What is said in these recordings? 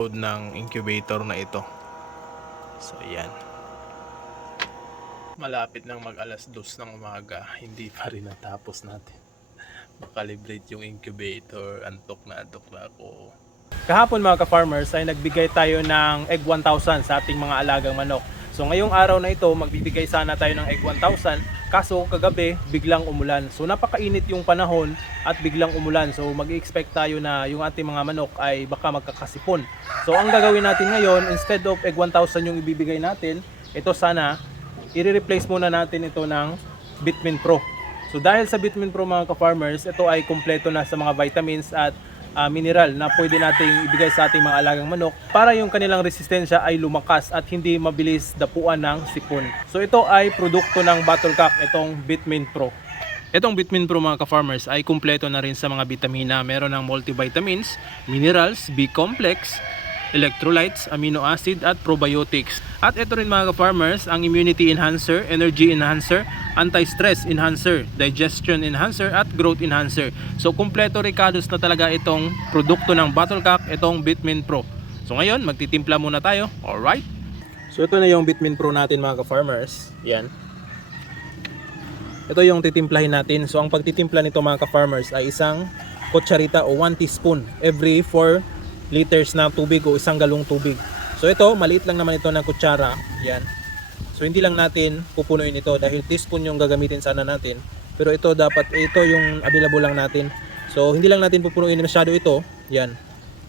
load ng incubator na ito. So, yan. Malapit nang mag alas dos ng umaga, hindi pa rin natapos natin. Makalibrate yung incubator, antok na antok na ako. Kahapon mga ka-farmers ay nagbigay tayo ng egg 1,000 sa ating mga alagang manok. So ngayong araw na ito, magbibigay sana tayo ng egg 1,000. Kaso kagabi, biglang umulan. So napakainit yung panahon at biglang umulan. So mag-expect tayo na yung ating mga manok ay baka magkakasipon. So ang gagawin natin ngayon, instead of egg 1,000 yung ibibigay natin, ito sana, i-replace muna natin ito ng Bitmin Pro. So dahil sa Bitmin Pro mga ka-farmers, ito ay kumpleto na sa mga vitamins at ah, mineral na pwede nating ibigay sa ating mga alagang manok para yung kanilang resistensya ay lumakas at hindi mabilis dapuan ng sipon. So ito ay produkto ng Battlecock, itong Bitmin Pro. Itong Bitmin Pro mga ka-farmers ay kumpleto na rin sa mga vitamina. Meron ng multivitamins, minerals, B-complex, electrolytes, amino acid at probiotics. At ito rin mga ka-farmers, ang immunity enhancer, energy enhancer, anti-stress enhancer, digestion enhancer at growth enhancer. So kumpleto ricados na talaga itong produkto ng Battlecock, itong Bitmin Pro. So ngayon, magtitimpla muna tayo. Alright? So ito na yung Bitmin Pro natin mga ka-farmers. Yan. Ito yung titimplahin natin. So ang pagtitimpla nito mga ka-farmers ay isang kutsarita o 1 teaspoon every 4 liters na tubig o isang galong tubig. So ito, maliit lang naman ito ng kutsara. Yan. So hindi lang natin pupunuin ito dahil teaspoon yung gagamitin sana natin. Pero ito dapat, ito yung available lang natin. So hindi lang natin pupunuin masyado ito. Yan.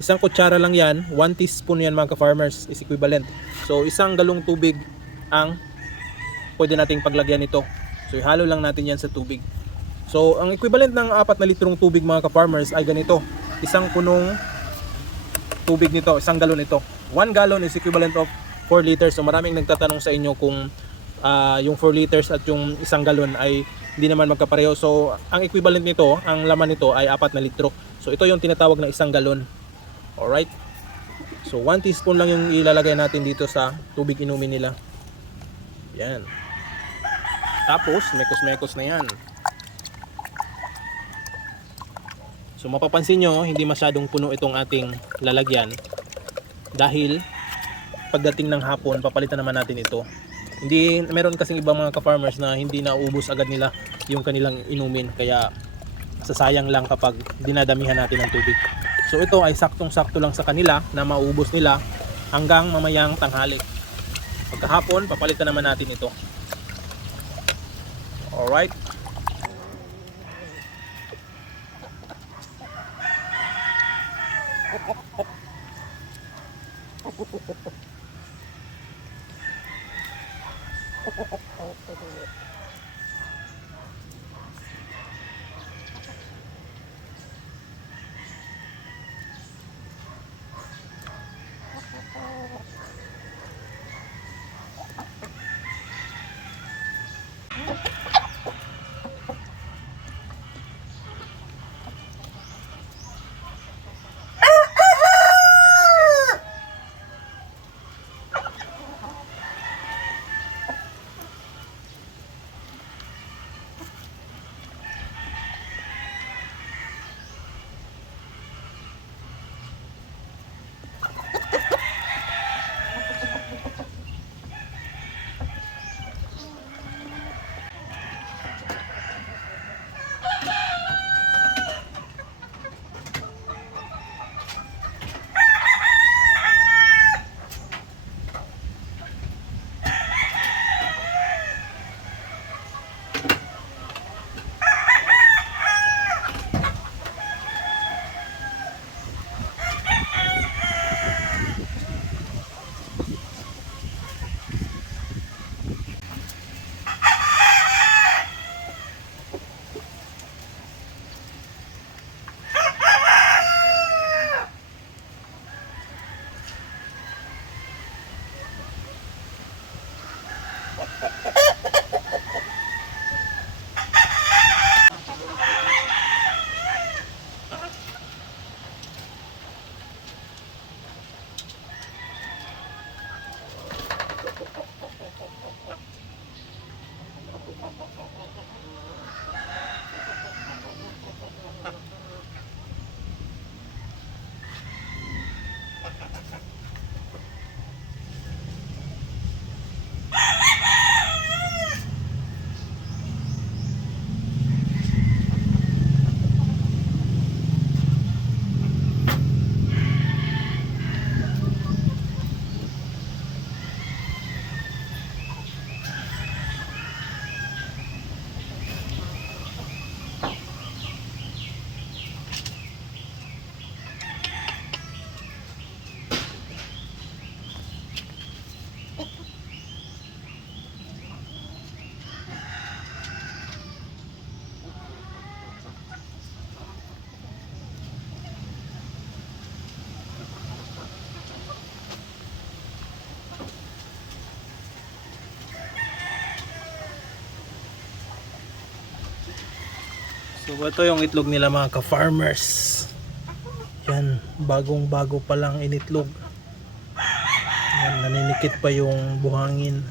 Isang kutsara lang yan. 1 teaspoon yan mga ka-farmers is equivalent. So isang galong tubig ang pwede nating paglagyan nito. So ihalo lang natin yan sa tubig. So ang equivalent ng 4 na litrong tubig mga ka-farmers ay ganito. Isang punong tubig nito, isang galon ito. 1 gallon is equivalent of 4 liters. So maraming nagtatanong sa inyo kung ah, yung 4 liters at yung isang galon ay hindi naman magkapareho. So ang equivalent nito, ang laman nito ay 4 na litro. So ito yung tinatawag na isang galon. Alright? So 1 teaspoon lang yung ilalagay natin dito sa tubig inumin nila. Yan. Tapos, mekos-mekos na yan. So mapapansin nyo, hindi masyadong puno itong ating lalagyan dahil pagdating ng hapon, papalitan naman natin ito. Hindi, meron kasing ibang mga ka-farmers na hindi naubos agad nila yung kanilang inumin kaya sasayang lang kapag dinadamihan natin ng tubig. So ito ay saktong-sakto lang sa kanila na maubos nila hanggang mamayang tanghali. Pagkahapon, papalitan naman natin ito. Alright. Oh, ito yung itlog nila mga ka-farmers. Yan, bagong bago pa lang initlog. Yan, naninikit pa yung buhangin.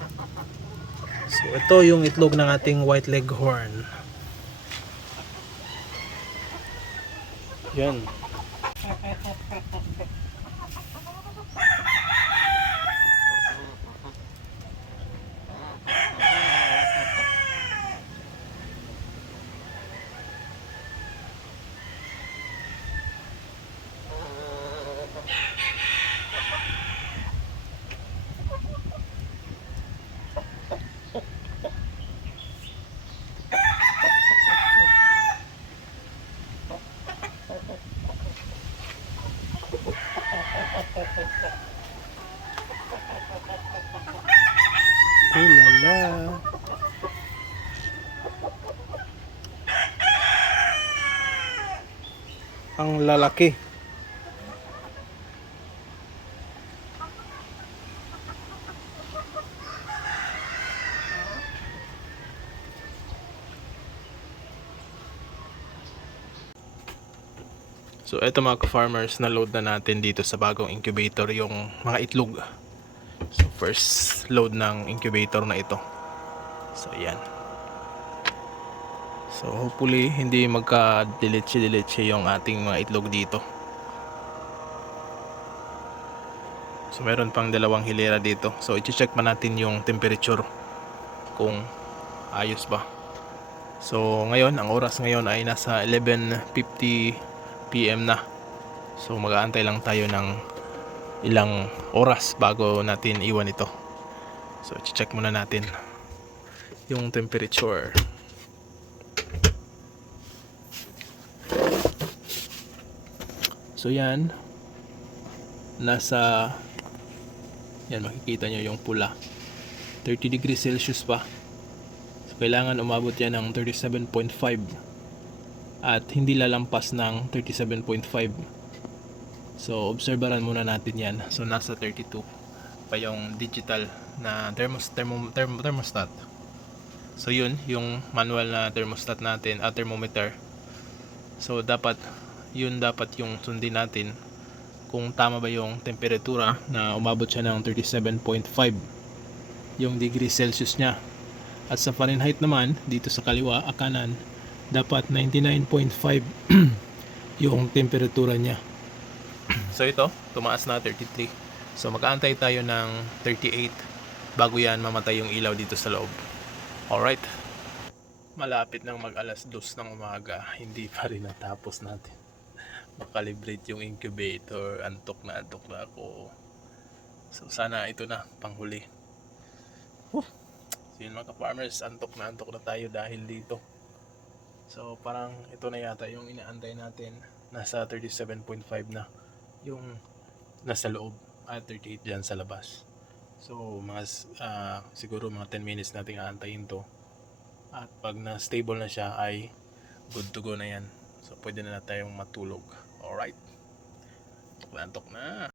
So ito yung itlog ng ating white leghorn. Yan. Ulala. Ang lalaki. So eto mga ka-farmers, na-load na natin dito sa bagong incubator yung mga itlog. First load ng incubator na ito. So yan. So hopefully hindi magka-dilitse-dilitse yung ating mga itlog dito. So meron pang dalawang hilera dito. So i-check pa natin yung temperature kung ayos ba. So ngayon, ang oras ngayon ay nasa 11.50 PM na. So mag-aantay lang tayo ng ilang oras bago natin iwan ito. So check muna natin yung temperature. So yan nasa yan makikita nyo yung pula 30 degrees Celsius pa so, kailangan umabot yan ng 37.5 at hindi lalampas ng 37.5 so obserbaran muna natin yan. So nasa 32 pa yung digital na thermos, thermo, therm- thermostat. So yun yung manual na thermostat natin at thermometer. So dapat yun dapat yung sundin natin kung tama ba yung temperatura na umabot siya ng 37.5 yung degree Celsius niya. At sa Fahrenheit naman dito sa kaliwa a kanan dapat 99.5 yung temperatura niya so ito tumaas na 33 so mag-aantay tayo ng 38 bago yan mamatay yung ilaw dito sa loob. Alright. Malapit nang mag alas 2 ng umaga. Hindi pa rin natapos natin. Makalibrate yung incubator. Antok na antok na ako. So sana ito na panghuli. Whew. so yun mga farmers antok na antok na tayo dahil dito. So parang ito na yata yung inaantay natin. Nasa 37.5 na yung nasa loob at 38 dyan sa labas. So mga ah, siguro mga 10 minutes natin aantayin to. At pag na stable na siya ay good to go na yan. So pwede na na tayong matulog. Alright. Antok na na